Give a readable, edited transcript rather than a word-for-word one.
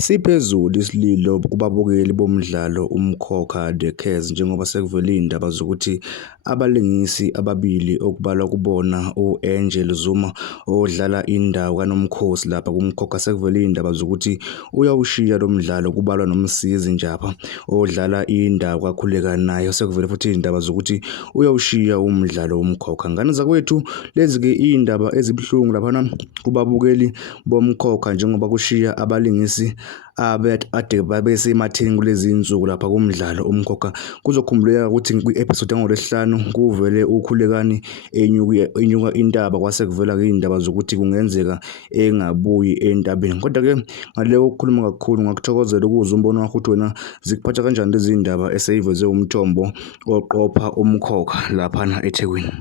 Siphezulu isililo kubabukeli bomdlalo uMkhokha The Curse njengoba sekuvele iy'ndaba zokuthi abalingisi ababili okubalwa kubona u-Angel Zuma odlala indawo kaNomkhosi lapha kuMkhokha sekuvele iy'ndaba zokuthi uyawushiya lo mdlalo kubalwa nomsizi Njapa odlala indawo kaKhuleka nayo sekuvele futhi iy'ndaba zokuthi uyawushiya umdlalo woMkhokha. Ngane zakwethu lezi-ke iy'ndaba ezibuhlungu laphana kubabukeli bomkhokha njengoba kushiya abalingisi ade babesematheni kulezi insuku lapha kumdlalo uMkhokha. Kuzokhumbuleka ukuthi kwi-episode yangoLwesihlanu kuvele uKhulekani enyuka intaba kwase kuvela-ke iy'ndaba zokuthi kungenzeka engabuyi entabeni. Kodwa-ke ngale kokukhuluma kakhulu ngakuthokozela ukuzwa umbono wakho ukuthi wena zikuphatha kanjani lezi ndaba eseyiveze umthombo oqopha uMkhokha laphana eThekwini.